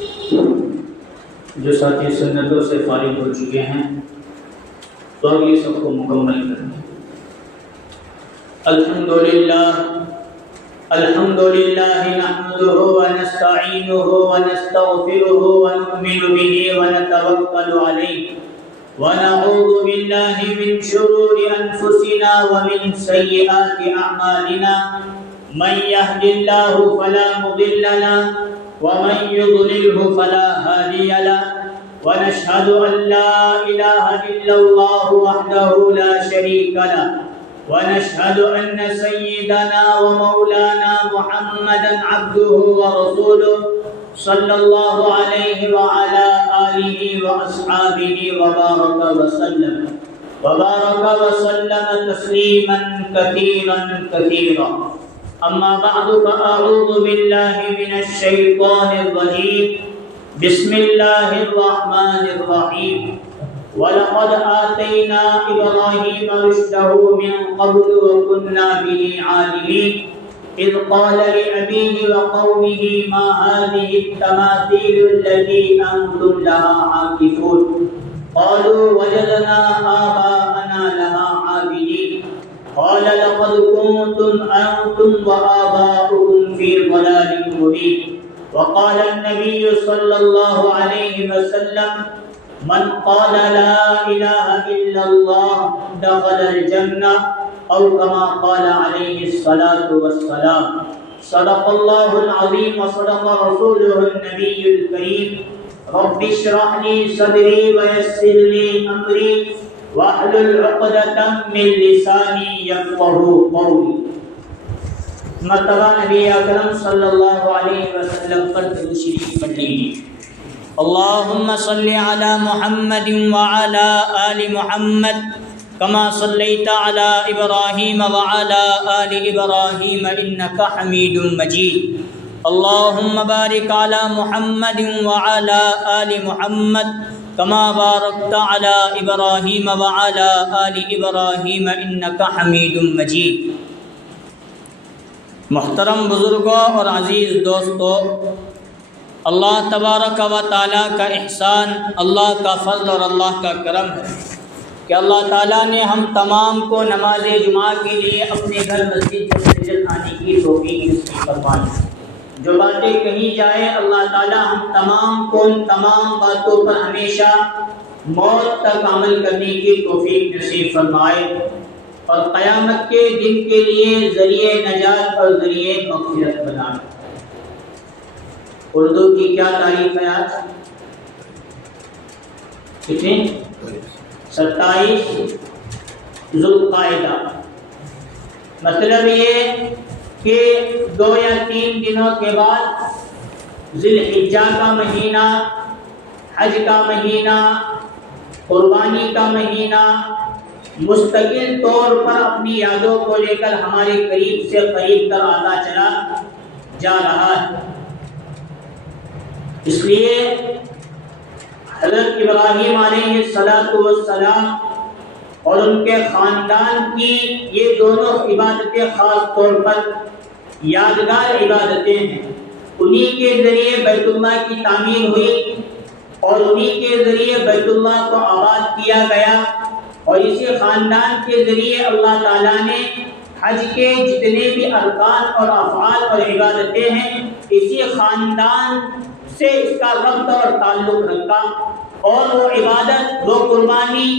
جو ساتھی سنتوں سے فارغ ہو چکے ہیں تو اب یہ سب کو مکمل کریں۔ الحمدللہ نحمده ونستعینه ونستغفره ونؤمن به ونتوکل علیہ ونعوذ باللہ من شرور انفسنا ومن سیئات اعمالنا من يهد الله فلا مضل له ومن يضلله فلا هادي له ونشهد أن لا إله إلا الله وحده لا شريك له ونشهد أن سيدنا ومولانا محمدا عبده ورسوله صلى الله عليه وعلى آله وأصحابه وبارك وسلم تسليما كثيرا أما بعد فأعوذ بالله من الشيطان الرجيم بسم الله الرحمن الرحيم ولقد آتينا إبراهيم رشده من قبل وكنا به عالمين إذ قال لأبيه وقومه ما هذه التماثيل التي أنتم لها عاكفون قالوا وجدنا آباءنا لها عابدين قال لقد كنتم أنتم وآباؤكم في ضلال مبين وقال النبي صلى الله عليه وسلم من قال لا إله إلا الله دخل الجنة أو كما قال عليه الصلاة والسلام صدق الله العظيم وصدق رسوله النبي الكريم رب اشرح لي صدري ويسر لي أمري واحلل عقدة من لساني يفقهوا قولي۔ مرتبہ نبی اکرم صلی اللہ علیہ وسلم پر درود شریف پڑھ لیجیے۔ اللہم صلی علی محمد وعلی آل محمد کما صلیت علی ابراہیم وعلی آل ابراہیم انک حمید مجید۔ اللہم بارک علی محمد وعلی آل محمد کما بارکت علی ابراہیم وعلی آل ابراہیم انک حمید مجید۔ محترم بزرگوں اور عزیز دوستوں، اللہ تبارک و تعالیٰ کا احسان، اللہ کا فضل اور اللہ کا کرم ہے کہ اللہ تعالیٰ نے ہم تمام کو نماز جمعہ کے لیے اپنے گھر مسجد آنے کی توفیق نصیب فرمائی۔ جو باتیں کہی جائیں اللہ تعالیٰ ہم تمام کو ان تمام باتوں پر ہمیشہ موت تک عمل کرنے کی توفیق نصیب فرمائے اور قیامت کے دن کے لیے ذریعہ نجات اور ذریعہ مغفرت بنائے۔ اردو کی کیا تاریخ ہے آج؟ کتنی؟ 27 ذوالقعدہ۔ مطلب یہ کہ 2 یا 3 دنوں کے بعد ذی الحجہ کا مہینہ، حج کا مہینہ، قربانی کا مہینہ مستقل طور پر اپنی یادوں کو لے کر ہمارے قریب سے قریب تر آتا چلا جا رہا ہے۔ اس لیے حضرت ابراہیم علیہ السلام اور ان کے خاندان کی یہ دونوں عبادتیں خاص طور پر یادگار عبادتیں ہیں۔ انہی کے ذریعے بیت اللہ کی تعمیر ہوئی اور انہی کے ذریعے بیت اللہ کو آباد کیا گیا اور اسی خاندان کے ذریعے اللہ تعالیٰ نے حج کے جتنے بھی ارکان اور افعال اور عبادتیں ہیں اسی خاندان سے اس کا ربط اور تعلق رکھا، اور وہ عبادت، وہ قربانی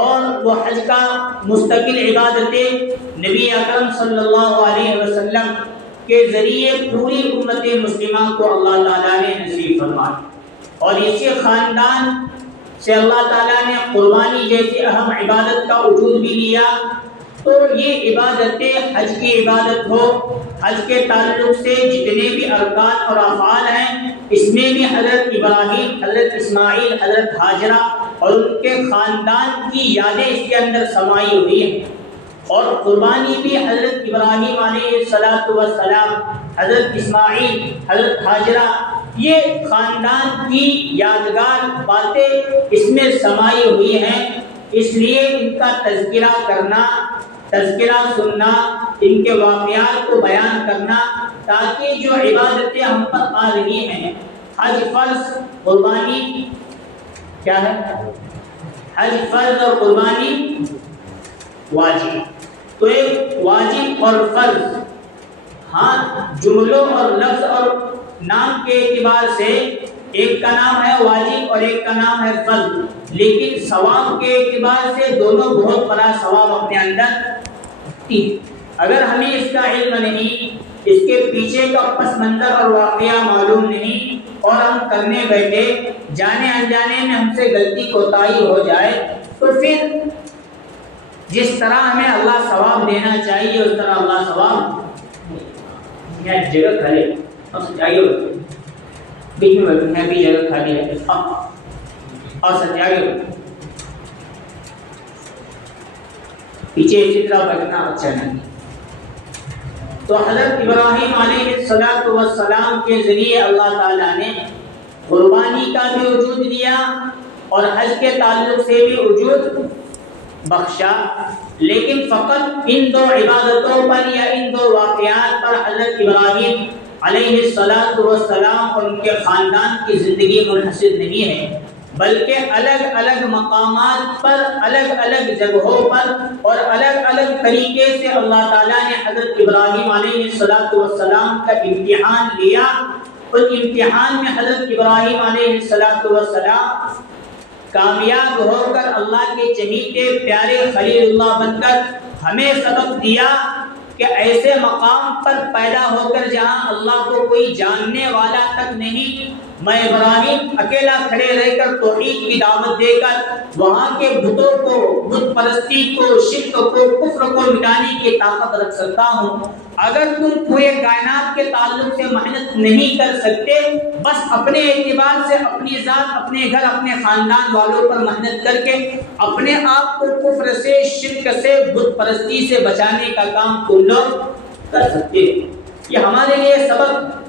اور وہ حج کا مستقل عبادتیں نبی اکرم صلی اللہ علیہ وسلم کے ذریعے پوری امت مسلمہ کو اللہ تعالیٰ نے نصیب فرمائی، اور اسی خاندان سے اللہ تعالیٰ نے قربانی جیسی اہم عبادت کا وجود بھی لیا۔ تو یہ عبادتیں، حج کی عبادت ہو، حج کے تعلق سے جتنے بھی ارکان اور افعال ہیں اس میں بھی حضرت ابراہیم، حضرت اسماعیل، حضرت ہاجرہ اور ان کے خاندان کی یادیں اس کے اندر سمائی ہوئی ہیں، اور قربانی بھی حضرت ابراہیم علیہ السلام، حضرت اسماعیل، حضرت ہاجرہ، یہ خاندان کی یادگار باتیں اس میں سمائی ہوئی ہیں۔ اس لیے ان کا تذکرہ کرنا، تذکرہ سننا، ان کے واقعات کو بیان کرنا، تاکہ جو عبادتیں ہم پر آ رہی ہیں حج فرض، قربانی کیا ہے؟ حج فرض اور قربانی واجب. تو ایک واجب اور فرض، ہاں جملوں اور لفظ اور نام کے اعتبار سے ایک کا نام ہے واجب اور ایک کا نام ہے فرض، لیکن ثواب کے اعتبار سے دونوں بہت بڑا ثواب اپنے اندر رکھتی ہے. اگر ہمیں اس کا علم نہیں، اس کے پیچھے کا پس منظر اور واقعہ معلوم نہیں، اور ہم کرنے بیٹھے، جانے انجانے میں ہم سے غلطی کوتاہی ہو جائے، تو پھر جس طرح ہمیں اللہ ثواب دینا چاہیے اس طرح اللہ ثواب یہاں جگہ کھلے اور سچائی ہوتی بیچ میں بیٹھے ہیں بھی جگہ کھالی ہے اور سچائی ہوتی پیچھے اسی طرح بیٹھنا اچھا نہیں. تو حضرت ابراہیم علیہ السلام کے ذریعے اللہ تعالیٰ نے قربانی کا بھی وجود دیا اور حج کے تعلق سے بھی وجود بخشا، لیکن فقط ان دو عبادتوں پر یا ان دو واقعات پر حضرت ابراہیم علیہ السلام اور ان کے خاندان کی زندگی منحصر نہیں ہے، بلکہ الگ الگ مقامات پر، الگ الگ جگہوں پر اور الگ الگ طریقے سے اللہ تعالیٰ نے حضرت ابراہیم علیہ السلام کا امتحان لیا. اس امتحان میں حضرت ابراہیم علیہ السلام کامیاب ہو کر اللہ کے چہیتے پیارے خلیل اللہ بن کر ہمیں سبق دیا کہ ایسے مقام پر پیدا ہو کر جہاں اللہ کو کوئی جاننے والا تک نہیں، میں ابراہیم اکیلا کھڑے رہ کر توحید کی دعوت دے کر وہاں کے بتوں کو، بت پرستی کو، شرک کو، کفر کو مٹانے کی طاقت رکھ سکتا ہوں. اگر تم پورے کائنات کے تعلق سے محنت نہیں کر سکتے، بس اپنے اعتبار سے اپنی ذات، اپنے گھر، اپنے خاندان والوں پر محنت کر کے اپنے آپ کو کفر سے، شرک سے، بت پرستی سے بچانے کا کام تم لوگ کر سکتے. یہ ہمارے لیے سبق،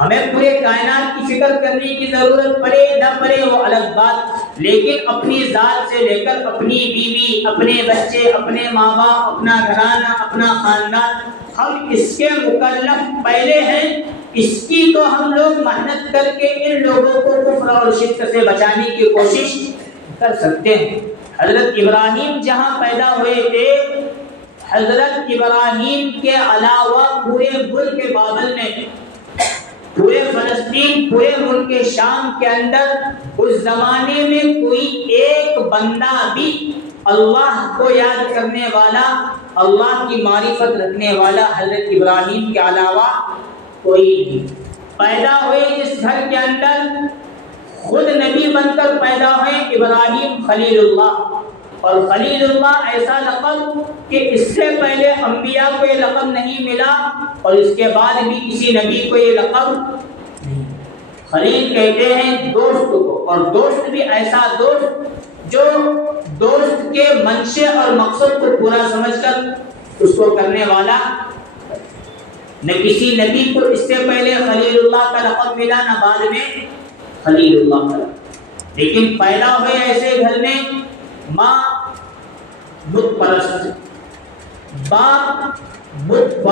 ہمیں پورے کائنات کی فکر کرنے کی ضرورت پڑے نہ پڑے وہ الگ بات، لیکن اپنی ذات سے لے کر اپنی بیوی، اپنے بچے، اپنے ماں باپ، اپنا گھرانہ، اپنا خاندان، ہم اس کے مکلف پہلے ہیں. اس کی تو ہم لوگ محنت کر کے ان لوگوں کو کفر اور شرک سے بچانے کی کوشش کر سکتے ہیں. حضرت ابراہیم جہاں پیدا ہوئے تھے، حضرت ابراہیم کے علاوہ پورے ملک بابل میں، پورے فلسطین، پورے ملک شام کے اندر اس زمانے میں کوئی ایک بندہ بھی اللہ کو یاد کرنے والا، اللہ کی معرفت رکھنے والا حضرت ابراہیم کے علاوہ کوئی نہیں. پیدا ہوئے جس گھر کے اندر خود نبی بن کر پیدا ہوئے ابراہیم خلیل اللہ، اور خلیل اللہ ایسا لقب کہ اس سے پہلے انبیاء کو یہ لقب نہیں ملا اور اس کے بعد بھی کسی نبی کو یہ لقب نہیں. خلیل کہتے ہیں دوست کو، اور دوست بھی ایسا دوست جو دوست کے منشے اور مقصد کو پورا سمجھ کر اس کو کرنے والا. نہ کسی نبی کو اس سے پہلے خلیل اللہ کا لقب ملا، نہ بعد میں خلیل اللہ کا. لیکن پیدا ہوئے ایسے گھر میں، ماں بت پرست، باپ بت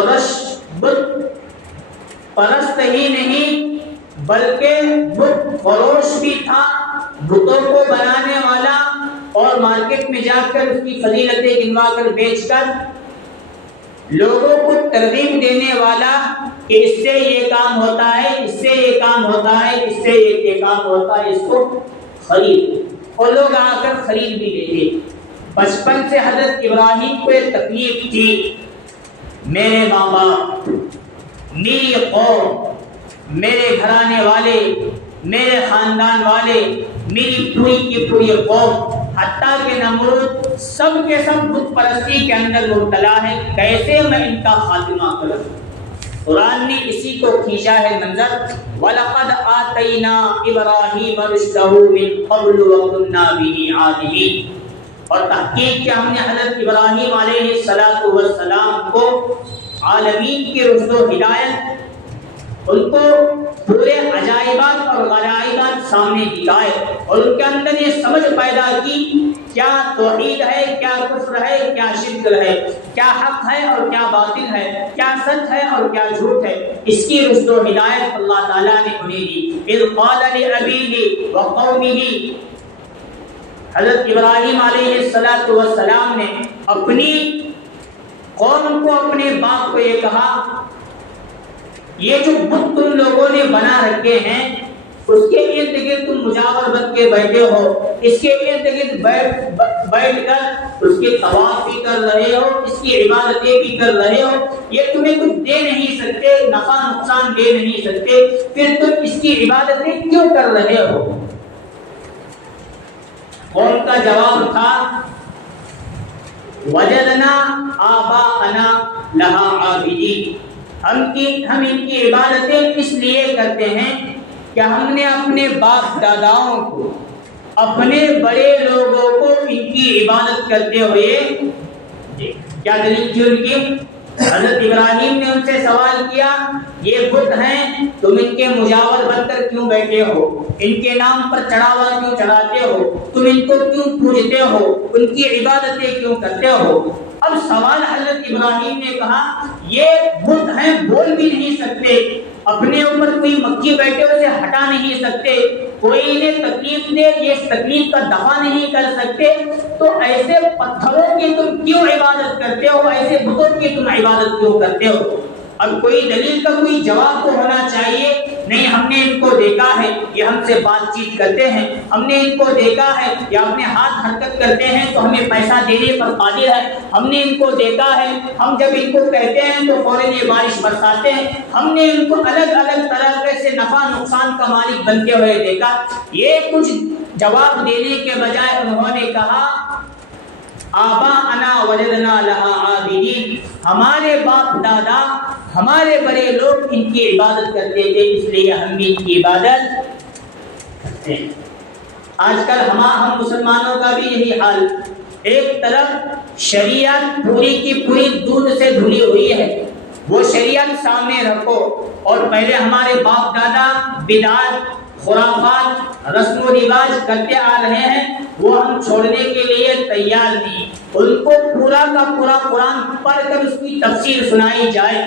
پرست ہی نہیں بلکہ بت فروش بھی تھا، بتوں کو بنانے والا، اور مارکیٹ میں جا کر اس کی فضیلتیں گنوا کر بیچ کر لوگوں کو ترغیب دینے والا کہ اس سے یہ کام ہوتا ہے، اس سے یہ کام ہوتا ہے، اس سے یہ کام ہوتا ہے، اس کو خرید. اور لوگ آ کر خرید بھی لیتے. بچپن سے حضرت ابراہیم کو ایک تکلیف تھی، میرے ماں باپ، میری قوم، میرے گھرانے والے، میرے خاندان والے، میری پوری کی پوری قوم، حتیٰ کہ نمرود سب کے سب بت پرستی کے اندر مبتلا ہے، کیسے میں ان کا خاتمہ کروں. قرآن نے اسی کو کھینچا ہے منظر، وَلَقَدْ آتَيْنَا إِبْرَاهِيمَ رُشْدَهُ مِنْ قَبْلُ وَكُنَّا بِهِ عَالِمِينَ. اور تحقیق کہ ہم نے حضرت ابراہیم علیہ السلام کو عالمین کی رشد و ہدایت، ان کو پورے عجائبات اور غرائبات سامنے دکھائے اور ان کے اندر یہ سمجھ پیدا کی کیا توحید ہے، کیا کفر ہے، کیا شرک ہے، کیا حق ہے اور کیا باطل ہے، کیا سچ ہے اور کیا جھوٹ ہے۔ اس کی رشد و ہدایت اللہ تعالیٰ نے انہیں دی۔ اذ قال لأبيه وقومه، حضرت ابراہیم علیہ السلام نے اپنی قوم کو، اپنے باپ کو یہ کہا، یہ جو بت تم لوگوں نے بنا رکھے ہیں اس کے ارد گرد تم مجاور بن کے بیٹھے ہو، اس کے ارد گرد بیٹھ کر اس کے طواف بھی کر رہے ہو، اس کی عبادتیں بھی کر رہے ہو، یہ تمہیں کچھ دے نہیں سکتے، نفع نقصان دے نہیں سکتے، پھر تم اس کی عبادتیں کیوں کر رہے ہو؟ قوم کا جواب تھا وجدنا آباءنا لہا عابدین، ہم ان کی عبادتیں اس لیے کرتے ہیں کہ ہم نے اپنے باپ داداؤں کو، اپنے بڑے لوگوں کو ان کی عبادت کرتے ہوئے کیا دلیل تھی ان کی؟ حضرت ابراہیم نے ان سے سوال کیا یہ بت ہیں، تم ان کے مجاور بن کر کیوں بیٹھے ہو؟ ان کے نام پر چڑھاوا کیوں چڑھاتے ہو؟ تم ان کو کیوں پوجتے ہو؟ ان کی عبادتیں کیوں کرتے ہو؟ اب سوال حضرت ابراہیم نے کہا یہ بت ہیں، بول بھی نہیں سکتے، اپنے اوپر کوئی مکھی بیٹھے اسے ہٹا نہیں سکتے، کوئی انہیں تکلیف دے یہ اس تکلیف کا دفع نہیں کر سکتے، تو ایسے پتھروں کی تم کیوں عبادت کرتے ہو؟ ایسے بتوں کی تم عبادت کیوں کرتے ہو؟ اب کوئی دلیل کا کوئی جواب تو ہونا چاہیے۔ نہیں، ہم نے ان کو دیکھا ہے یہ ہم سے بات چیت کرتے ہیں، ہم نے ان کو دیکھا ہے یہ اپنے ہاتھ حرکت کرتے ہیں تو ہمیں پیسہ دینے پر قادر ہے، ہم نے ان کو دیکھا ہے ہم جب ان کو کہتے ہیں تو فوراً یہ بارش برساتے ہیں، ہم نے ان کو الگ الگ طرح سے نفع نقصان کا مالک بنتے ہوئے دیکھا۔ یہ کچھ جواب دینے کے بجائے انہوں نے کہا آباءنا وجدنا لہا عابدین، ہمارے باپ دادا، ہمارے بڑے لوگ ان کی عبادت کرتے تھے اس لیے ہم بھی ان کی عبادت کرتے ہیں۔ آج کل ہم مسلمانوں کا بھی یہی حال، ایک طرف شریعت پوری کی پوری دودھ سے دھلی ہوئی ہے، وہ شریعت سامنے رکھو، اور پہلے ہمارے باپ دادا بدعات خرافات رسم و رواج کرتے آ رہے ہیں وہ ہم چھوڑنے کے لیے تیار نہیں، ان کو پورا کا پورا قرآن پڑھ کر اس کی تفسیر سنائی جائے،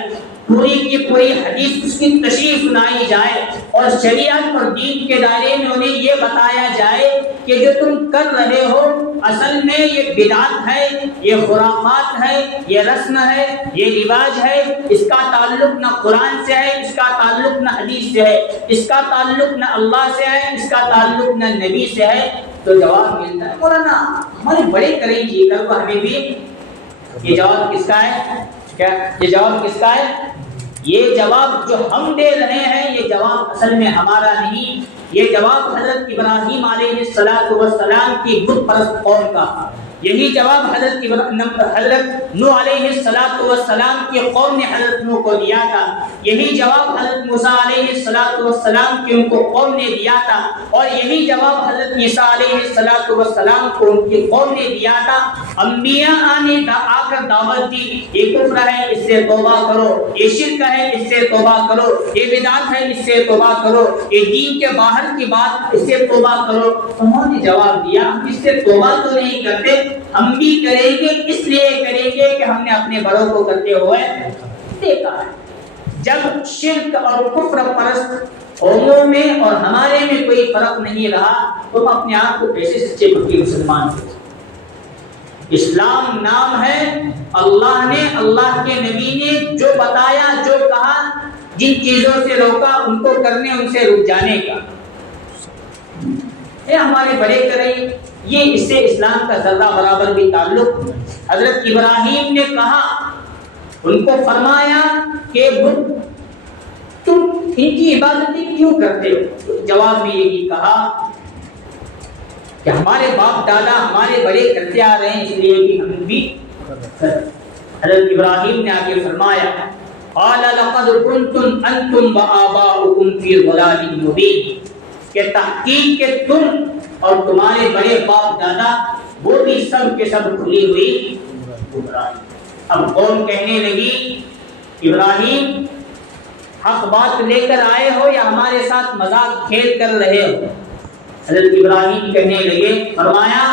پوری کی پوری حدیث اس کی تشریح سنائی جائے، اور شریعت اور دین کے دائرے میں انہیں یہ بتایا جائے کہ جو تم کر رہے ہو اصل میں یہ بدعت ہے، یہ خرافات ہے، یہ رسم ہے، یہ رواج ہے، اس کا تعلق نہ قرآن سے ہے، اس کا تعلق نہ حدیث سے ہے، اس کا تعلق نہ اللہ سے ہے، اس کا تعلق نہ نبی سے ہے۔ تو جواب ملتا ہے مولانا ہمارے بڑے کریں گے کل کو ہمیں بھی، یہ جواب کس کا ہے؟ کیا یہ جواب کس کا ہے؟ یہ جواب جو ہم دے رہے ہیں یہ جواب اصل میں ہمارا نہیں، یہ جواب حضرت ابراہیم علیہ السلام کی بت پرست قوم کا، یہی جواب حضرت نوح علیہ السلام کی قوم نے حضرت نوح کو دیا تھا، یہی جواب حضرت موسیٰ علیہ السلام کی ان کو قوم نے دیا تھا، اور یہی جواب حضرت عیسیٰ علیہ السلام کو ان کی قوم نے دیا تھا۔ انبیاء نے آ کر دعوت دی یہ کفر ہے اس سے توبہ کرو، یہ شرک ہے اس سے توبہ کرو، یہ بدعت ہے اس سے توبہ کرو، یہ دین کے باہر کی بات اس سے توبہ کرو۔ انہوں نے جواب دیا ہم اس سے توبہ تو نہیں کرتے، ہم بھی کریں گے اس لیے کریں گے کہ ہم نے اپنے بڑوں کو کرتے ہوئے دیکھا ہے۔ جب شرک اور کفر پرست قوموں میں اور ہمارے میں کوئی فرق نہیں رہا تو ہم اپنے آپ کو کیسے سچے پکے مسلمان ہوتے؟ اسلام نام ہے اللہ نے، اللہ کے نبی نے جو بتایا جو کہا، جن چیزوں سے روکا ان کو کرنے ان سے رک جانے کا، یہ ہمارے بڑے کریں، یہ اس سے اسلام کا ذرہ برابر بھی تعلق۔ حضرت ابراہیم نے کہا، ان کو فرمایا کہ تم ان کی عبادتیں کیوں کرتے ہو؟ جواب میں یہی کہا کہ ہمارے باپ دادا ہمارے بڑے کرتے آ رہے ہیں اس لیے کہ ہم بھی۔ حضرت ابراہیم نے آگے فرمایا قال لقد كنتم انتم وآباؤكم في ضلال مبين، کہ تحقیق کہ تم اور تمہارے بڑے باپ دادا وہ بھی سب کے سب کھلی ہوئی گمراہی۔ اب قوم کہنے لگی ابراہیم حق بات لے کر آئے ہو یا ہمارے ساتھ مذاق کھیل کر رہے ہو؟ حضرت ابراہیم کہنے لگے، فرمایا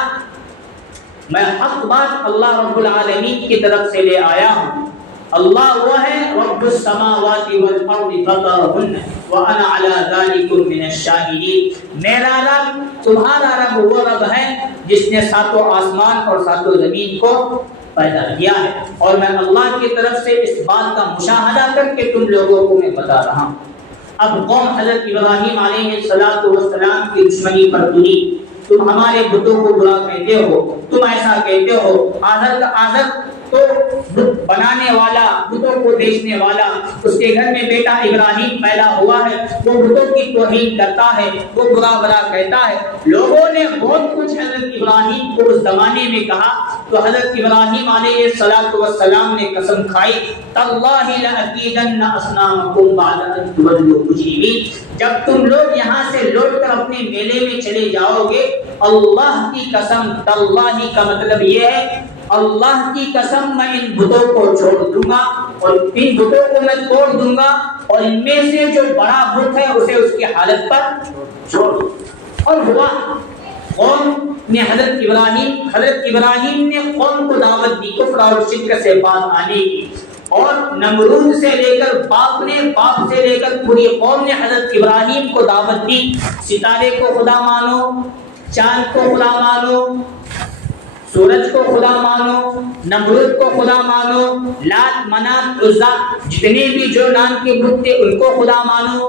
میں حق بات اللہ رب العالمین کی طرف سے لے آیا ہوں، اللہ وہ ہے رب السماوات والارض فطرهن وانا على ذلك من الشاهدين، میرا رب تمہارا رب وہ رب ہے جس نے ساتوں آسمان اور ساتوں زمین کو پیدا کیا ہے، اور میں اللہ کی طرف سے اس بات کا مشاہدہ کر کے تم لوگوں کو میں بتا رہا ہوں۔ اب قوم حضرت ابراہیم علیہ السلام کی دشمنی پر تلی، تم ہمارے بتوں کو برا کہتے ہو، تم ایسا کہتے ہو، آزر تو بت بنانے والا، بتوں کو بیچنے والا، اس کے گھر میں بیٹا ابراہیم پیدا ہوا ہے، وہ بتوں کی توہین کرتا ہے، وہ برا برا کہتا ہے۔ لوگوں نے بہت کچھ حضرت ابراہیم کو اس زمانے میں کہا، تو حضرت ابراہیم علیہ السلام نے قسم کھائی، تاللہ لأکیدن اصنامکم بعد ان تولوا مجرمین، جب تم لوگ یہاں سے لوٹ کر اپنے میلے میں چلے جاؤ گے، اللہ کی قسم، تاللہ کا مطلب یہ ہے اللہ کی قسم میں ان بتوں کو چھوڑ دوں گا، اور ان بتوں کو میں توڑ دوں گا، اور ان میں سے جو بڑا بت ہے اسے اس کی حالت پر چھوڑ دوں۔ اور ہوا قوم نے حضرت ابراہیم نے قوم کو دعوت دی کفر اور شرک سے باز آنے کی، اور نمرود سے لے کر باپ سے لے کر پوری قوم نے حضرت ابراہیم کو دعوت دی، ستارے کو خدا مانو، چاند کو خدا مانو، سورج کو خدا مانو، نمرود کو خدا مانو، لات منات عزا جتنے بھی جو نام کے بت تھے ان کو خدا مانو۔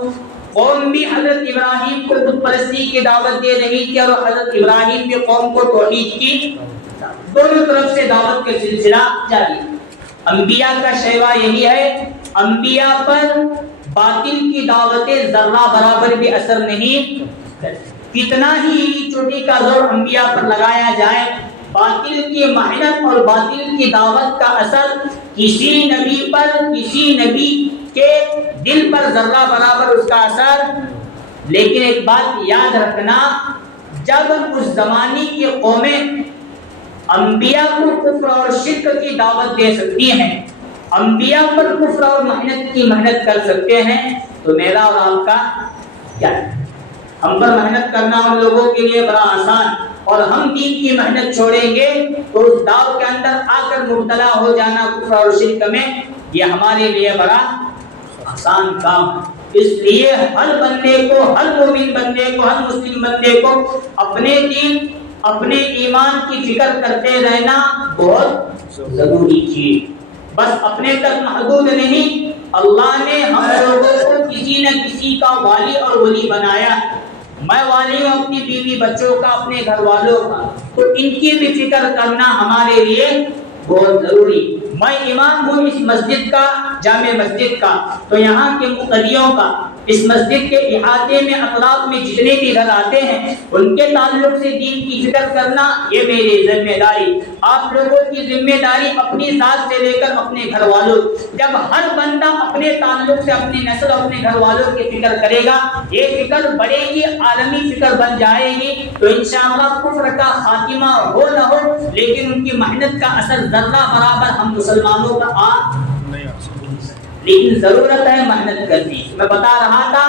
قوم بھی حضرت ابراہیم کو بت پرستی کی دعوت دے رہی تھی، اور حضرت ابراہیم بھی قوم کو توحید کی، دونوں طرف سے دعوت کا سلسلہ جاری۔ انبیاء کا شیوا یہی ہے، انبیاء پر باطل کی دعوتیں ذرہ برابر بھی اثر نہیں کرتی، کتنا ہی چوٹی کا زور انبیاء پر لگایا جائے، باطل کی محنت اور باطل کی دعوت کا اثر کسی نبی پر، کسی نبی کے دل پر ذرہ برابر اس کا اثر۔ لیکن ایک بات یاد رکھنا، جب اس زمانے کی قومیں انبیاء کو کفر اور شرک کی دعوت دے سکتی ہیں، انبیاء پر کفر اور محنت کر سکتے ہیں، تو میرا اور آپ کا کیا ہے؟ ہم پر محنت کرنا ہم لوگوں کے لیے بڑا آسان، اور ہم دین کی محنت چھوڑیں گے تو اس داؤ کے اندر آ کر مبتلا ہو جانا کفر اور شرک میں، یہ ہمارے لیے بڑا آسان کام ہے۔ اس لیے ہر بندے کو، ہر مومن بندے کو، ہر مسلم بندے کو اپنے دین، اپنے ایمان کی فکر کرتے رہنا بہت ضروری چیز، بس اپنے تک محدود نہیں۔ اللہ نے ہم لوگوں کو کسی نہ کسی کا والی اور ولی بنایا، میں والی ہوں اپنی بیوی بچوں کا، اپنے گھر والوں کا، تو ان کی بھی فکر کرنا ہمارے لیے بہت ضروری۔ میں امام ہوں اس مسجد کا، جامع مسجد کا، تو یہاں کے مقتدیوں کا، اس مسجد کے احاطے میں اطراف میں جتنے بھی گھر آتے ہیں ان کے تعلق سے دین کی فکر کرنا یہ میری ذمہ داری۔ آپ لوگوں کی ذمہ داری اپنی ذات سے لے کر اپنے گھر والوں، جب ہر بندہ اپنے تعلق سے اپنی نسل اور اپنے گھر والوں کی فکر کرے گا، یہ فکر بڑھے گی، عالمی فکر بن جائے گی، تو انشاءاللہ کفر کا خاتمہ ہو نہ ہو لیکن ان کی محنت کا اثر ذرہ برابر ہم مسلمانوں پر آ نہیں، لیکن ضرورت ہے محنت کرنی۔ میں بتا رہا تھا،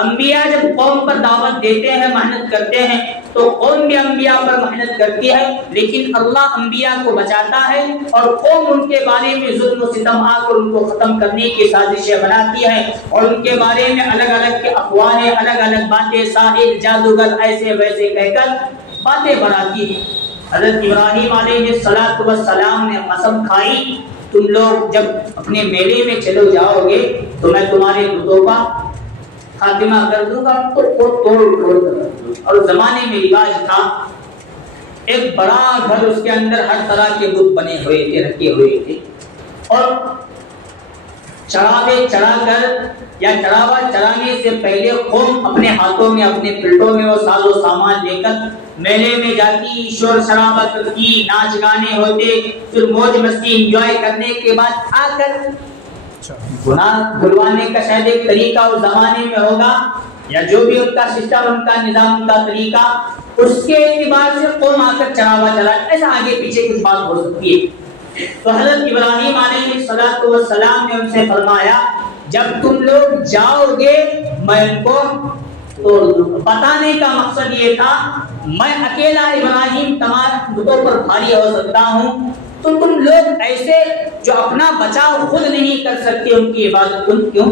انبیاء جب قوم پر دعوت دیتے ہیں، محنت کرتے ہیں، تو قوم بھی انبیاء پر محنت کرتی ہے، لیکن اللہ انبیاء کو بچاتا ہے، اور قوم ان کے بارے میں ظلم و ستم آ کر ان کو ختم کرنے کی سازشیں بناتی ہے، اور ان کے بارے میں الگ الگ کے افواہیں، الگ الگ باتیں، ساحر، جادوگر، ایسے ویسے کہہ کر باتیں بناتی ہے۔ حضرت ابراہیم علیہ السلام نے قسم کھائی، تم لوگ جب اپنے میلے میں چلو جاؤ گے تو میں تمہارے بتوں کا خاتمہ کر دوں گا، تو توڑ کر۔ اور زمانے میں رواج تھا، ایک بڑا گھر، اس کے اندر ہر طرح کے بت بنے ہوئے تھے، رکھے ہوئے تھے، اور چڑھاوے چڑھا کر یا چڑھاوا چڑھانے سے پہلے قوم اپنے ہاتھوں میں، اپنے پلٹوں میں وہ ساز و سامان لے کر میلے میں جاتی، شور شرابہ کرتی، ناچ گانے ہوتے، پھر موج مستی انجوائے کرنے کے بعد آ کر گناہ بھلوانے کا شاید ایک طریقہ اس زمانے میں ہوگا، یا جو بھی ان کا سسٹم، ان کا نظام، ان کا طریقہ، اس کے اعتبار سے قوم آ کر چڑھاوا چلا، ایسا آگے پیچھے کچھ بات ہو سکتی ہے۔ تو حضرت ابراہیم علیہ السلام نے ان سے فرمایا، جب تم لوگ جاؤ گے میں ان کو توڑ دوں گا۔ بتانے کا مقصد یہ تھا میں اکیلا ابراہیم تمام بتوں پر بھاری ہو سکتا ہوں، تو تم لوگ ایسے جو اپنا بچاؤ خود نہیں کر سکتے ان کی عبادت تم کیوں؟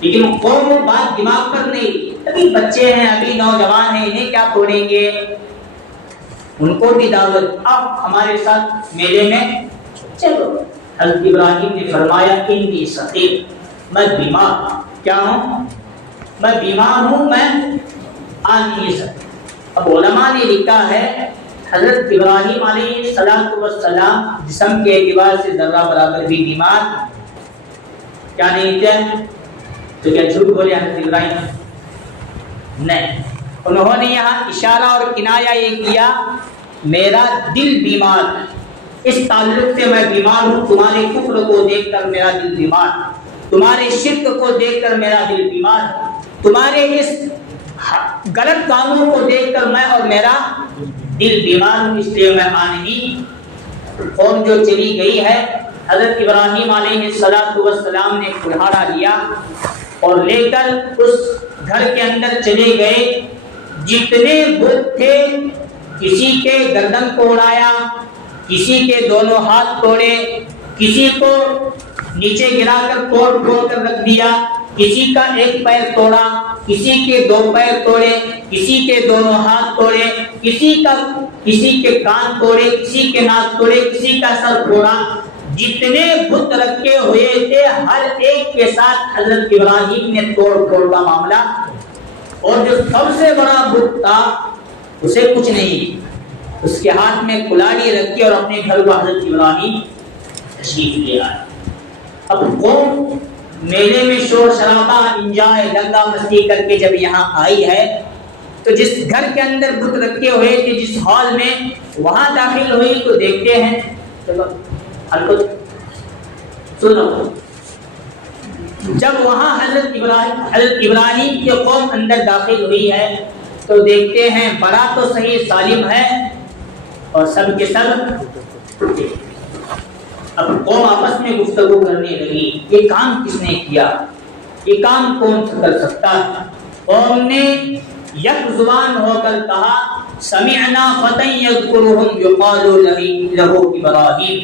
لیکن قوم و بات دماغ پر نہیں، ابھی بچے ہیں، ابھی نوجوان ہیں، انہیں کیا توڑیں گے؟ ان کو بھی دعوت، اب ہمارے ساتھ میلے میں چلو۔ حضرت ابراہیم نے فرمایا انی سقیم، میں بیمار، کیا ہوں؟ میں بیمار ہوں، میں آ نہیں سکتا۔ اب علماء نے لکھا ہے حضرت ابراہیم علیہ السلام جسم کے اعتبار سے ذرہ برابر بھی بیمار کیا نہیں تھے؟ تو کیا جھوٹ بولے حضرت ابراہیم؟ نہیں، انہوں نے یہاں اشارہ اور کنایہ یہ کیا میرا دل بیمار، اس تعلق سے میں بیمار ہوں، تمہارے کفر کو دیکھ کر میرا دل بیمار، تمہارے شرک کو دیکھ کر میرا دل بیمار، تمہارے اس غلط کاموں کو دیکھ کر میں اور میرا دل بیمار ہوں، اس لیے میں آ نہیں۔ قوم جو چلی گئی ہے، حضرت ابراہیم علیہ السلام نے کلہاڑا لیا اور لے کر اس گھر کے اندر چلے گئے، جتنے بت تھے کسی کے گردن کو اڑایا، کسی کے دونوں ہاتھ توڑے، کسی کو نیچے گرا کر توڑ پھوڑ کر رکھ دیا، کسی کا ایک پیر توڑا، کسی کے دو پیر توڑے، کسی کے دونوں ہاتھ توڑے، کسی کے کان توڑے، کسی کے ناک توڑے، کسی کا سر پھوڑا۔ جتنے بت رکھے ہوئے تھے ہر ایک کے ساتھ حضرت ابراہیم نے توڑ پھوڑ کا معاملہ، اور جو سب سے بڑا بت تھا اسے کچھ نہیں، اس کے ہاتھ میں کلاڑی رکھی اور اپنے گھر کو حضرت ابراہیم تشریف لے آئے۔ اب قوم میلے میں شور شرابہ انجوائے دنگا مستی کر کے جب یہاں آئی ہے تو جس گھر کے اندر بت رکھے ہوئے تھے، جس ہال میں، وہاں داخل ہوئی تو دیکھتے ہیں، سنو، جب وہاں حضرت ابراہیم کی قوم اندر داخل ہوئی ہے تو دیکھتے ہیں بڑا تو صحیح سالم ہے اور سب کے سب۔ اب قوم آپس میں گفتگو کرنے لگی، یہ کام کس نے کیا، یہ کام کون کر سکتا ہے؟ قوم نے یک زبان ہو کر کہا سمعنا فتى يذكرهم يقال له ابراہیم،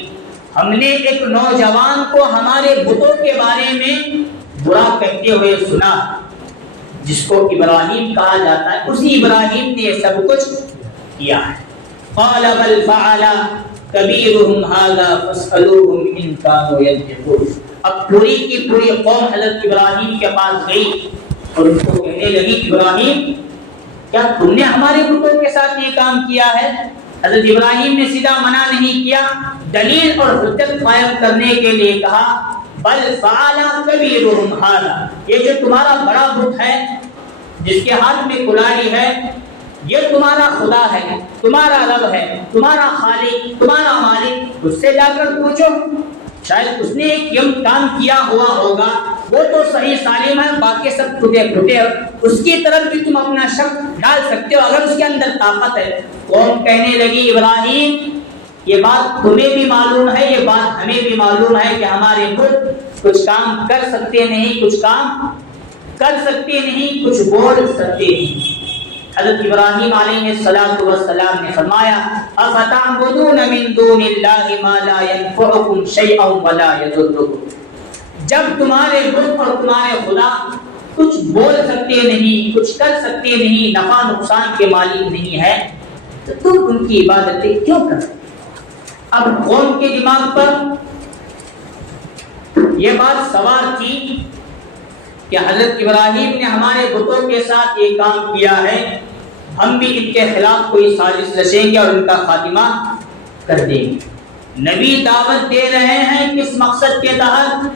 ہم نے ایک نوجوان کو ہمارے بتوں کے بارے میں برا کہتے ہوئے سنا، جس کو ابراہیم کہا جاتا ہے، اسی ابراہیم نے یہ سب کچھ کیا ہے۔ قال بل فعل کبیرهم هذا فاسألوهم ان كانوا ينطقون۔ اب پوری کی پوری قوم حضرت ابراہیم کے پاس گئی اور ان کو کہنے لگی ابراہیم کیا تم نے ہمارے بتوں کے ساتھ یہ کام کیا ہے؟ حضرت ابراہیم نے سیدھا منع نہیں کیا، دلیل اور حجت قائم کرنے کے لیے کہا بل فعل کبیرهم هذا، یہ جو تمہارا بڑا بت ہے جس کے ہاتھ میں کلاڑی ہے، یہ تمہارا خدا ہے، تمہارا رب ہے، تمہارا خالق، تمہارا مالک، اس سے جا کر پوچھو، شاید اس نے ایک یم کام کیا ہوا ہوگا، وہ تو صحیح سالم ہے، باقی سب ٹوٹے پھوٹے، اس کی طرف بھی تم اپنا شک ڈال سکتے ہو اگر اس کے اندر طاقت ہے۔ قوم کہنے لگی ابراہیم یہ بات تمہیں بھی معلوم ہے، یہ بات ہمیں بھی معلوم ہے کہ ہمارے بت کچھ کام کر سکتے نہیں، کچھ کام کر سکتے نہیں، کچھ بول سکتے نہیں۔ حضرت ابراہیم علیہ السلام نے فرمایا افتعبدون من دون اللہ ما لا ينفعکم شیئا ولا یضرکم، جب تمہارے بت اور تمہارے خدا کچھ بول سکتے نہیں، کچھ کر سکتے نہیں، نفع نقصان کے مالک نہیں ہے، تو تم ان کی عبادتیں کیوں کرتے؟ اب قوم کے دماغ پر یہ بات سوار تھی کہ حضرت ابراہیم نے ہمارے بتوں کے ساتھ یہ کام کیا ہے، ہم بھی ان کے خلاف کوئی سازش رچیں گے اور ان کا خاتمہ کر دیں گے۔ نبی دعوت دے رہے ہیں کس مقصد کے تحت؟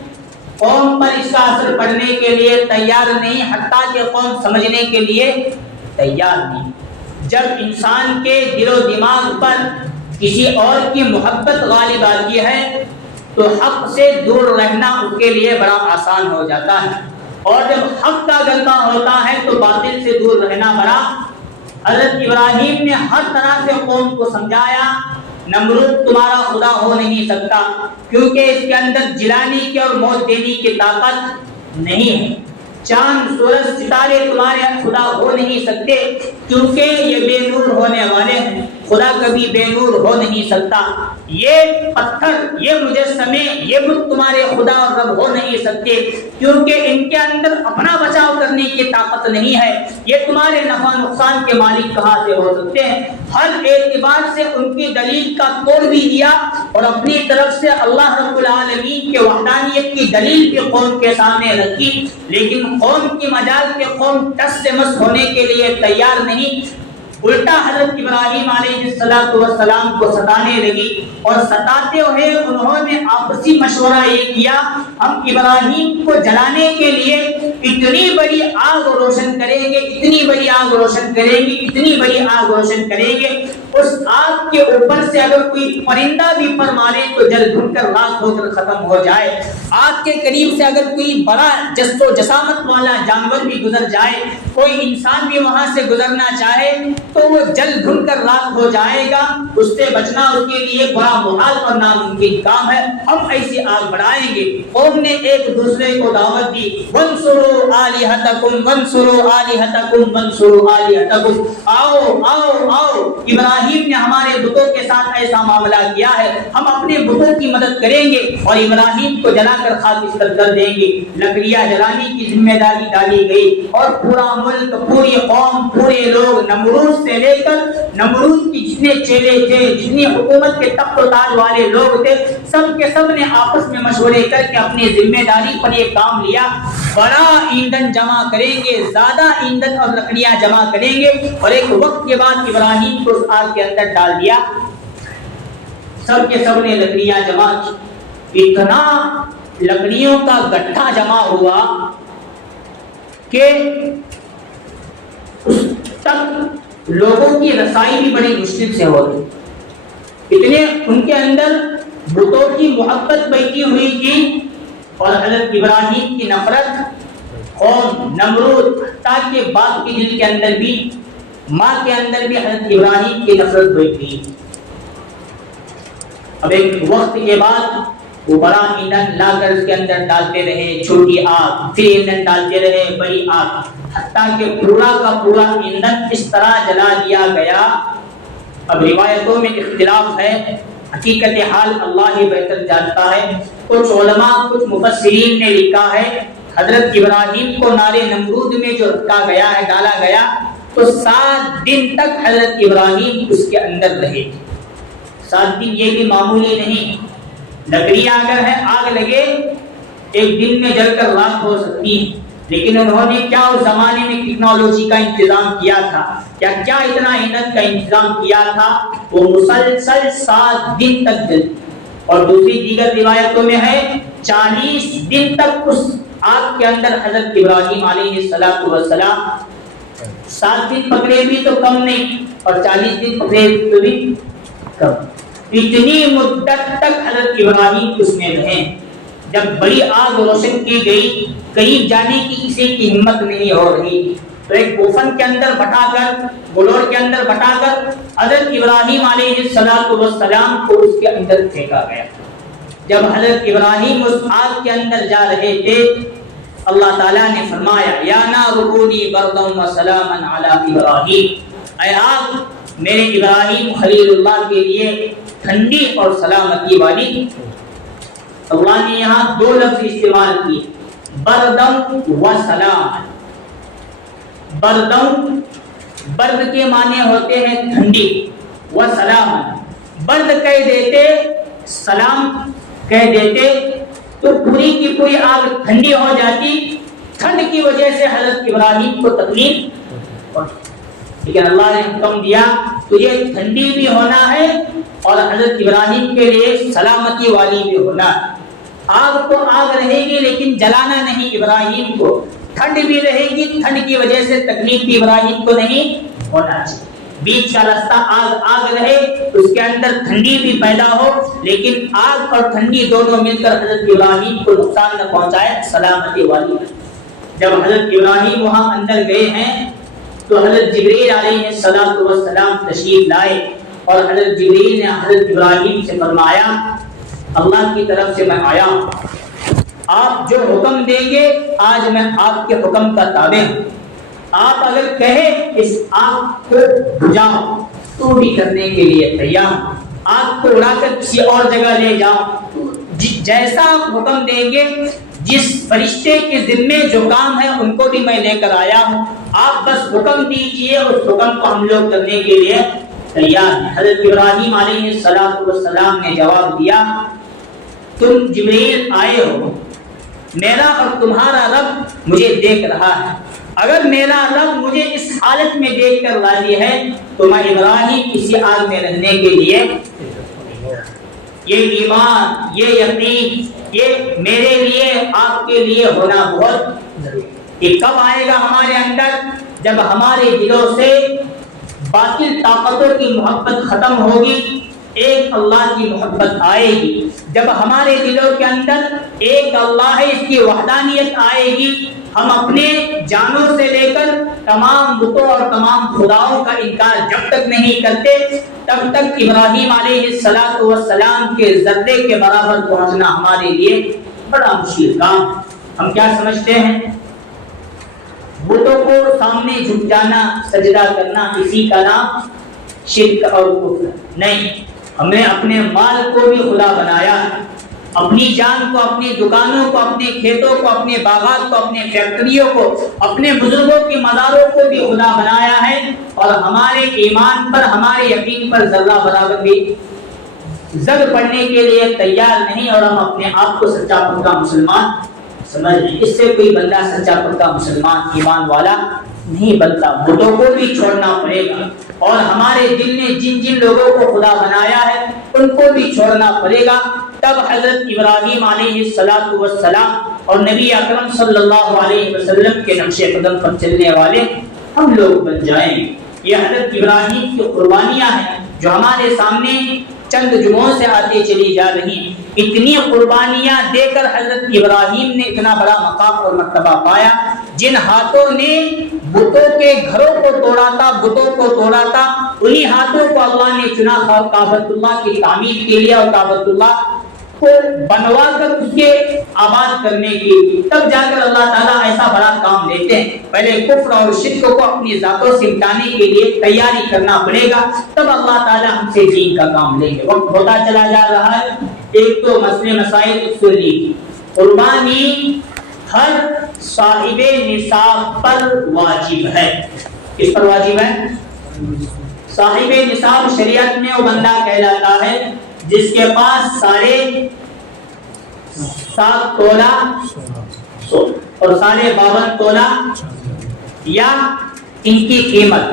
قوم پر اس کا اثر پڑنے کے لیے تیار نہیں، حتیٰ کہ قوم سمجھنے کے لیے تیار نہیں۔ جب انسان کے دل و دماغ پر کسی اور کی محبت غالب آتی ہے تو حق سے دور رہنا اس کے لیے بڑا آسان ہو جاتا ہے، اور جب حق کا غلبہ ہوتا ہے تو باطل سے دور رہنا بڑا۔ حضرت ابراہیم نے ہر طرح سے قوم کو سمجھایا نمرود تمہارا خدا ہو نہیں سکتا، کیونکہ اس کے اندر جلانے کی اور موت دینے کی طاقت نہیں ہے۔ چاند سورج ستارے تمہارے خدا ہو نہیں سکتے کیونکہ یہ بے نور ہونے والے ہیں، خدا کبھی بے نور ہو نہیں سکتا۔ یہ پتھر، یہ مجسمے، یہ بت تمہارے خدا اور رب ہو نہیں سکتے کیونکہ ان کے اندر اپنا بچاؤ کرنے کی طاقت نہیں ہے، یہ تمہارے نفع نقصان کے مالک کہاں سے ہو سکتے ہیں۔ ہر اعتبار سے ان کی دلیل کا توڑ بھی دیا اور اپنی طرف سے اللہ رب العالمین کے وحدانیت کی دلیل بھی قوم کے سامنے رکھی، لیکن قوم کی مجال کے قوم ٹس سے مس ہونے کے لیے تیار نہیں، الٹا حضرت ابراہیم علیہ السلام کو ستانے لگی، اور ستاتے ہوئے انہوں نے آپسی مشورہ یہ کیا ہم ابراہیم کو جلانے کے لیے اتنی بڑی آگ روشن کریں گے، اتنی بڑی آگ روشن کریں گے، اتنی بڑی آگ روشن کریں گے، اس آگ کے اوپر سے اگر کوئی پرندہ بھی پر مارے تو جل بھن کر راکھ ہو کر ختم ہو جائے، آگ کے قریب سے اگر کوئی بڑا جست و جسامت والا جانور بھی گزر جائے، کوئی انسان بھی وہاں سے گزرنا چاہے تو وہ جل بھن کر راکھ ہو جائے گا، اس سے بچنا اس کے لیے بڑا محال اور ناممکن کام ہے، ہم ایسی آگ بڑھائیں گے۔ قوم نے ایک دوسرے کو دعوت دی، وَانْصُرُوا آلِهَتَكُمْ وَانْصُرُوا آلِهَتَكُمْ وَانْصُرُوا آلِهَتَكُمْ، آؤ آؤ آؤ، ابراہیم نے ہمارے بتوں کے ساتھ ایسا معاملہ کیا ہے، ہم اپنے بتوں کی مدد کریں گے اور ابراہیم کو جلا کر خاکستر کر دیں گے۔ لکڑیاں جلانے کی ذمہ داری ڈالی گئی اور پورا ملک، پوری قوم، پورے لوگ، نمرود سے لے کر نمرود کی جتنے چیلے تھے، جتنی حکومت کے تخت و تاج والے لوگ تھے، سب کے سب نے آپس میں مشورے کر کے اپنی ذمہ داری پر یہ کام لیا، بڑا ایندھن جمع کریں گے، زیادہ ایندھن اور لکڑیاں جمع کریں گے، اور ایک وقت کے بعد ابراہیم کو اس آگ کے اندر ڈال دیا، سب کے سب نے لکڑیاں جمع کی، اتنا لکڑیوں کا گٹھا جمع ہوا کہ اس تک لوگوں کی رسائی بھی بڑی مشکل سے ہو رہی، اتنے ان کے اندر بتوں کی محبت بیٹھی ہوئی تھی، اور حضرت ابراہیم کی نفرت قوم نمرود تاکہ باپ کے دل کے اندر بھی، ماں کے اندر بھی حضرت ابراہیم کی نفرت بیٹھی۔ اب ایک وقت کے بعد وہ بڑا ایندھن لا کر اس کے اندر ڈالتے رہے، چھوٹی آگ، پھر ایندھن ڈالتے رہے، بڑی آگ، حتیٰ کہ پورا کا پورا ایندھن اس طرح جلا دیا گیا۔ اب روایتوں میں اختلاف ہے، حقیقت حال اللہ ہی بہتر جانتا ہے۔ کچھ علماء، کچھ مفسرین نے لکھا ہے حضرت ابراہیم کو نارے نمرود میں جو رکھا گیا ہے، ڈالا گیا، تو 7 دن تک حضرت ابراہیم اس کے اندر رہے۔ 7 دن یہ بھی معمولی نہیں، لکڑیاں اگر ہے آگ لگے ایک دن میں جل کر راکھ ہو سکتی ہے، لیکن انہوں نے کیا اس زمانے میں ٹیکنالوجی کا انتظام کیا تھا، کیا اتنا ایندھن کا انتظام کیا تھا، وہ مسلسل 7 دن تک جلتی، اور دوسری دیگر روایتوں میں ہے 40 دن تک اس آگ کے اندر حضرت ابراہیم علیہ السلام، 7 دن پکڑے بھی تو کم نہیں اور 40 دن پکڑے تو بھی کم، اتنی مدت تک حضرت ابراہیم اس میں رہے۔ جب بڑی آگ روشن کی گئی، کہیں جانے کی کسی کی ہمت نہیں ہو رہی، تو ایک کوفن کے اندر بٹھا کر، بلور کے اندر بٹھا کر حضرت ابراہیم علیہ السلام کو اس کے اندر پھینکا گیا۔ جب حضرت ابراہیم اس آگ کے اندر جا رہے تھے، اللہ تعالیٰ نے فرمایا یا نار کونی بردا وسلاما علی ابراہیم، اے آگ میرے ابراہیم خلیل اللہ کے لیے ٹھنڈی اور سلامتی والی۔ اللہ نے یہاں 2 لفظ استعمال کیے، بردم و سلام۔ بردم، برد کے معنی ہوتے ہیں ٹھنڈی، و سلام، برد کہہ دیتے، سلام کہہ دیتے تو پوری کی پوری آگ ٹھنڈی ہو جاتی، ٹھنڈ کی وجہ سے حضرت ابراہیم کو تکلیف ہوتی، لیکن اللہ نے حکم دیا تجھے ٹھنڈی بھی ہونا ہے اور حضرت ابراہیم کے لیے سلامتی والی بھی ہونا ہے۔ آگ تو آگ رہے گی لیکن جلانا نہیں ابراہیم کو، ٹھنڈ بھی رہے گی، ٹھنڈ کی وجہ سے تکلیف بھی ابراہیم کو نہیں ہونا چاہیے، بیچ کا راستہ آگ رہے، اس کے اندر ٹھنڈی بھی پیدا ہو، لیکن آگ اور ٹھنڈی دونوں مل کر حضرت ابراہیم کو نقصان نہ پہنچائے، سلامتی والی۔ جب حضرت ابراہیم وہاں اندر گئے ہیں تو حضرت جبریل علیہ السلام تشریف لائے، اور حضرت جبریل نے حضرت ابراہیم سے فرمایا اللہ کی طرف سے میں آیا ہوں، آپ جو حکم دیں گے آج میں آپ کے حکم کا تابع ہوں. آپ اگر کہیں اس آگ کو بجھاؤ تو بھی کرنے کے لیے تیار ہوں. آگ کو اڑا کر کسی اور جگہ لے جاؤ، جیسا آپ حکم دیں گے، جس فرشتے کے ذمے جو کام ہے ان کو بھی میں لے کر آیا ہوں. آپ بس حکم دیجئے، اس حکم کو ہم لوگ کرنے کے لیے تیار ہیں. حضرت ابراہیم علیہ السلام نے جواب دیا، تم جبریل آئے ہو، میرا اور تمہارا رب مجھے دیکھ رہا ہے. اگر میرا رب مجھے اس حالت میں دیکھ کر راضی ہے تو میں ابراہیم اسی آگ میں رہنے کے لیے. یہ ایمان، یہ یقین، یہ میرے لیے آپ کے لیے ہونا بہت ضروری ہے. یہ کب آئے گا ہمارے اندر؟ جب ہمارے دلوں سے باطل طاقتوں کی محبت ختم ہوگی، ایک اللہ کی محبت آئے گی. جب ہمارے دلوں کے اندر ایک اللہ ہے اس کی وحدانیت آئے گی، ہم اپنے جانوں سے لے کر تمام بتوں اور تمام خداؤں کا انکار جب تک نہیں کرتے تب تک ابراہیم علیہ السلام کے ذرے کے برابر پہنچنا ہمارے لیے بڑا مشکل کام. ہم کیا سمجھتے ہیں؟ بتوں کو سامنے جھک جانا، سجدہ کرنا، اسی کا نام شرک اور کفر نہیں. ہم نے اپنے مال کو بھی خدا بنایا، اپنی جان کو، اپنی دکانوں کو، اپنے کھیتوں کو، اپنے باغات کو، اپنے فیکٹریوں کو، اپنے بزرگوں کی مزاروں کو بھی خدا بنایا ہے. اور ہمارے ایمان پر، ہمارے یقین پر ذرہ برابر بھی زد پڑنے کے لیے تیار نہیں، اور ہم اپنے آپ کو سچا پکا مسلمان سمجھ لیں. اس سے کوئی بندہ سچا پکا مسلمان ایمان والا نہیں بنتا. بتوں کو بھی چھوڑنا پڑے گا، اور ہمارے دل نے جن جن لوگوں کو خدا بنایا ہے ان کو بھی چھوڑنا پڑے گا. تب حضرت ابراہیم علیہ السلام اور نبی اکرم صلی اللہ علیہ وسلم کے نقش قدم پر چلنے والے ہم لوگ بن جائیں گے. یہ حضرت ابراہیم کی قربانیاں ہیں جو ہمارے سامنے چند جمعوں سے آتی چلی جا رہی ہیں. اتنی قربانیاں دے کر حضرت ابراہیم نے اتنا بڑا مقام اور مرتبہ پایا. جن ہاتھوں نے بتوں کے گھروں کو توڑا تھا، بتوں کو توڑا تھا، انہی ہاتھوں کو اللہ نے چنا کعبۃ اللہ کی تعمیر کے لیے اور کعبۃ اللہ کو بنوا کر اس کے آباد کرنے کی. تب جا کر اللہ تعالیٰ ایسا بڑا کام لیتے ہیں. پہلے کفر اور شرک کو اپنی ذاتوں سے مٹانے کے لیے تیاری کرنا پڑے گا، تب اللہ تعالیٰ ہم سے دین کا کام لیں گے. وقت ہوتا چلا جا رہا ہے. ایک تو مسئلے مسائل سن لی. قربانی ہر صاحب نصاب پر واجب ہے. کس پر واجب ہے؟ صاحب نصاب شریعت میں وہ بندہ کہلاتا ہے جس کے پاس 7.5 تولہ اور 52.5 تولہ یا ان کی قیمت.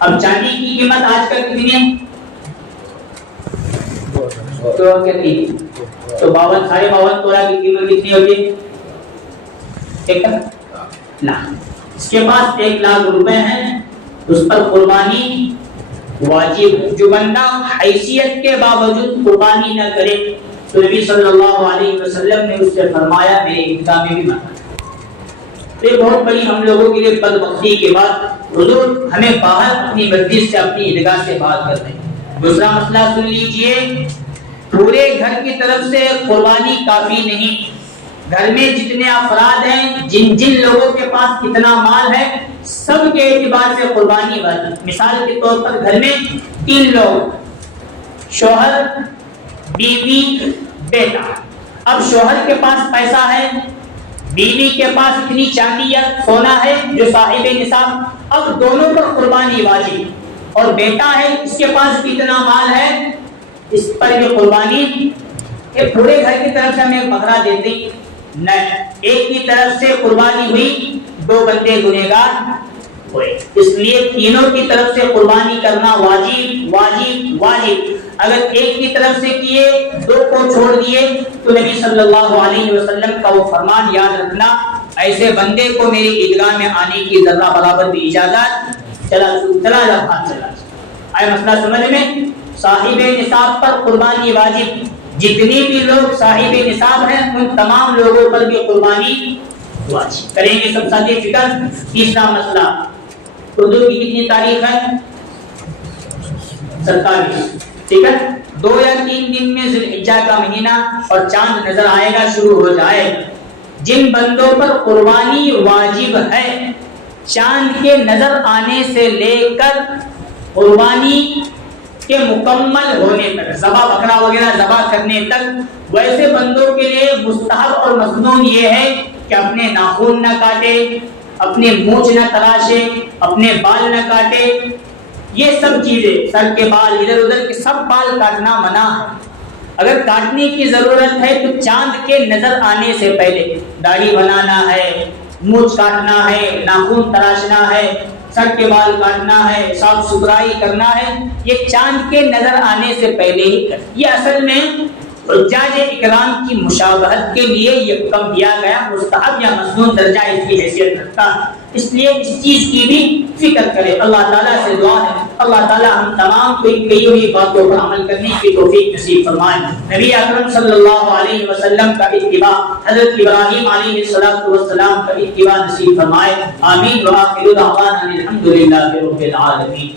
اب چاندی کی قیمت آج کل کتنی ہے؟ تو 52.5 تولہ کی قیمت کتنی ہوتی ہے؟ 1 لاکھ. اس کے پاس 1 لاکھ روپے ہیں، اس پر قربانی واجب. جو بندہ حیثیت کے باوجود قربانی نہ کرے تو نبی صلی اللہ علیہ وسلم نے اس سے فرمایا میرے عیدگاہ میں بھی مت. یہ بہت بڑی ہم لوگوں کے لیے بدبختی کے بعد حضور ہمیں باہر اپنی مسجد سے، اپنی عیدگاہ سے باہر کر دیں. دوسرا مسئلہ سن لیجئے، پورے گھر کی طرف سے قربانی کافی نہیں. گھر میں جتنے افراد ہیں، جن جن لوگوں کے پاس کتنا مال ہے، سب کے اعتبار سے قربانی واجب. مثال کے طور پر گھر میں 3 لوگ، شوہر، بیوی، بیٹا. اب شوہر کے پاس پیسہ ہے، بیوی کے پاس اتنی چاندی یا سونا ہے جو صاحب نصاب، اب دونوں پر قربانی واجب. اور بیٹا ہے، اس کے پاس کتنا مال ہے، اس پر بھی قربانی. پورے گھر کی طرف سے ہم ایک بکرا دیتے نہیں، ایک کی طرف سے قربانی ہوئی، 2 بندے گنہگار ہوئے. اس لیے تینوں کی طرف سے قربانی کرنا واجب واجب واجب. اگر ایک کی طرف سے کیے، 2 کو چھوڑ دیے تو نبی صلی اللہ علیہ وسلم کا وہ فرمان یاد رکھنا، ایسے بندے کو میری عیدگاہ میں آنے کی ذرہ برابر بھی اجازت. چلا جا بھاگ چلا. آئے مسئلہ سمجھ میں؟ صاحب نصاب پر قربانی واجب. جتنی بھی لوگ صاحب نصاب ہیں ان تمام لوگوں پر بھی قربانی واجب. کریں گے سب ساتھی فکر. تیسرا مسئلہ، اردو کی کتنی تاریخ ہے؟ 27. ٹھیک ہے، 2 یا 3 دن میں ذوالحجہ کا مہینہ اور چاند نظر آئے گا، شروع ہو جائے. جن بندوں پر قربانی واجب ہے، چاند کے نظر آنے سے لے کر قربانی کے مکمل ہونے تک، ذبح بکرا وغیرہ ذبح کرنے تک، ویسے بندوں کے لیے مستحب اور مسنون یہ ہے کہ اپنے ناخن نہ کاٹے، اپنے مونچھ نہ تراشے، اپنے بال نہ کاٹے. یہ سب چیزیں، سر کے بال، ادھر ادھر کے سب بال کاٹنا منع ہے. اگر کاٹنے کی ضرورت ہے تو چاند کے نظر آنے سے پہلے داڑھی بنانا ہے، مونچھ کاٹنا ہے، ناخن تراشنا ہے، سر کے بال کاٹنا ہے، صاف ستھرائی کرنا ہے، یہ چاند کے نظر آنے سے پہلے ہی کر. یہ اصل میں حجاج اکرام کی مشابہت کے لیے یہ حکم دیا گیا، مستحب یا مسنون درجہ اس کی حیثیت رکھتا ہے. اس لیے اس چیز کی بھی فکر کرے. اللہ تعالیٰ سے دعا ہے اللہ تعالیٰ ہم تمام کو ان کئی ہوئی باتوں پر عمل کرنے کی توفیق نصیب فرمائے. نبی اکرم صلی اللہ علیہ وسلم کا اتباع، حضرت ابراہیم علیہ السلام کا اتباع نصیب فرمائے. آمین. وآخر دعوانا الحمد للہ رب العالمین.